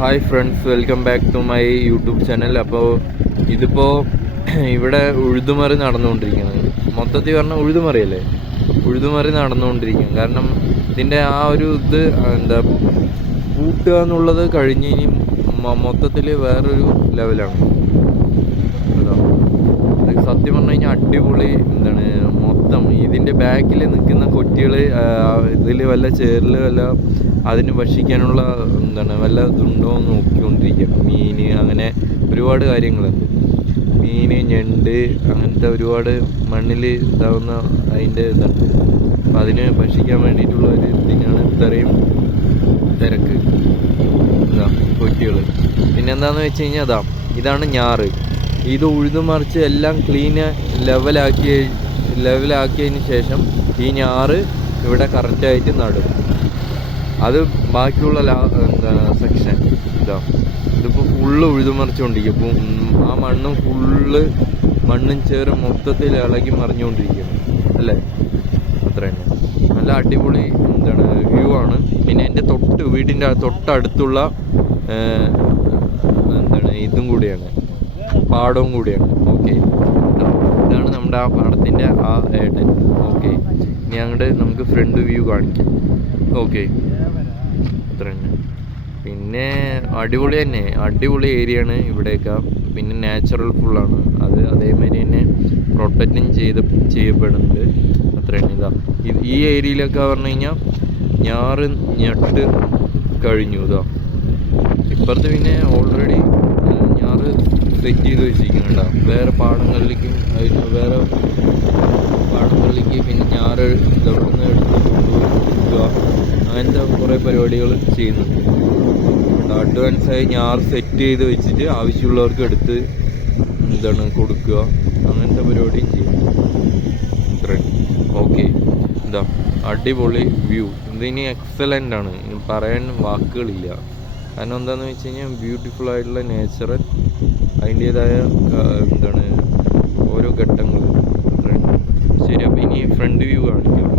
Hi friends, welcome back to my YouTube channel. അപ്പോൾ ഇതിപ്പോൾ ഇവിടെ ഉഴുതുമറി നടന്നുകൊണ്ടിരിക്കുന്നത്. മൊത്തത്തിൽ പറഞ്ഞാൽ ഉഴുതുമറിയല്ലേ, ഉഴുതുമറി നടന്നുകൊണ്ടിരിക്കും. കാരണം ഇതിൻ്റെ ആ ഒരു ഇത് എന്താ കൂട്ടുക എന്നുള്ളത് കഴിഞ്ഞ് ഇനി മൊത്തത്തിൽ വേറൊരു ലെവലാണ്. സത്യം പറഞ്ഞു കഴിഞ്ഞാൽ അടിപൊളി എന്താണ് മൊത്തം ഇതിൻ്റെ ബാക്കിൽ നിൽക്കുന്ന കുട്ടികൾ ഇതിൽ വല്ല ചേറിൽ വല്ല അതിന് ഭക്ഷിക്കാനുള്ള എന്താണ് വല്ല ഇതുണ്ടോ എന്ന് നോക്കിക്കൊണ്ടിരിക്കുക. മീൻ, അങ്ങനെ ഒരുപാട് കാര്യങ്ങളുണ്ട്. മീൻ, ഞണ്ട്, അങ്ങനത്തെ ഒരുപാട് മണ്ണിൽ ഇതാവുന്ന അതിൻ്റെ ഇതുണ്ട്. അപ്പം അതിന് ഭക്ഷിക്കാൻ വേണ്ടിയിട്ടുള്ള ഒരു ഇതിനാണ് ഇത്രയും തിരക്ക്. ഇതാ കുട്ടികൾ. പിന്നെന്താണെന്ന് വെച്ച് കഴിഞ്ഞാൽ ഇതാണ് ഞാറ്. ഇത് ഉഴുതുമറിച്ച് എല്ലാം ക്ലീന് ലെവലാക്കിയതിന് ശേഷം ഈ ഞാറ് ഇവിടെ കറക്റ്റായിട്ട് നടും. അത് ബാക്കിയുള്ള സെക്ഷൻ ഇതിപ്പോൾ ഫുള്ള് ഉഴുതുമറിച്ചുകൊണ്ടിരിക്കും. ഇപ്പോൾ ആ മണ്ണും മണ്ണും ചേറ് മൊത്തത്തിൽ ഇളകി മറിഞ്ഞുകൊണ്ടിരിക്കുന്നു അല്ലേ. അത്ര തന്നെ നല്ല അടിപൊളി വ്യൂ ആണ്. പിന്നെ എൻ്റെ വീടിൻ്റെ തൊട്ടടുത്തുള്ള ഇതും കൂടിയാണ്, പാടവും കൂടിയാണ്. ഓക്കെ, ഇതാണ് നമ്മുടെ ആ പാടത്തിൻ്റെ ആ ഏട്ടൻ. ഓക്കെ, ഇനി അങ്ങോട്ട് നമുക്ക് ഫ്രണ്ട് വ്യൂ കാണിക്കാം. ഓക്കെ, അത്ര തന്നെ. പിന്നെ അടിപൊളി തന്നെ, അടിപൊളി ഏരിയ ആണ് ഇവിടെയൊക്കെ. പിന്നെ നാച്ചുറൽ ഫുള്ളാണ്. അത് അതേമാതിരി തന്നെ പ്രൊട്ടക്റ്റും ചെയ്യപ്പെടുന്നുണ്ട്. അത്ര തന്നെ. ഈ ഏരിയയിലൊക്കെ പറഞ്ഞു കഴിഞ്ഞാൽ ഞാറ് ഞട്ട് കഴിഞ്ഞു. ഇപ്പുറത്ത് പിന്നെ ഓൾറെഡി ഞാറ് സെറ്റ് ചെയ്ത് വെച്ചിരിക്കുന്നുണ്ടാവും. വേറെ പാടങ്ങളിലേക്കും വേറെ പാടങ്ങളിലേക്ക് പിന്നെ ഞാറ് ഇവിടുന്ന് എടുത്ത് കൊടുക്കുക, അങ്ങനത്തെ കുറേ പരിപാടികൾ ചെയ്യുന്നുണ്ട്. അഡ്വാൻസായി ഞാറ് സെറ്റ് ചെയ്ത് വെച്ചിട്ട് ആവശ്യമുള്ളവർക്ക് എടുത്ത് കൊടുക്കുക, അങ്ങനത്തെ പരിപാടിയും ചെയ്യുന്നു. ഇത്രയും. ഓക്കെ, അടിപൊളി വ്യൂ. ഇതിന് എക്സലൻ്റ് ആണ്, പറയാൻ വാക്കുകളില്ല. കാരണം എന്താണെന്ന് വെച്ച് കഴിഞ്ഞാൽ ബ്യൂട്ടിഫുൾ ആയിട്ടുള്ള നേച്ചറൽ, അതിൻ്റേതായ ഓരോ ഘട്ടങ്ങൾ. അത്രയും. ശരി, അപ്പോൾ ഇനി ഫ്രണ്ട് വ്യൂ കാണിക്കാം.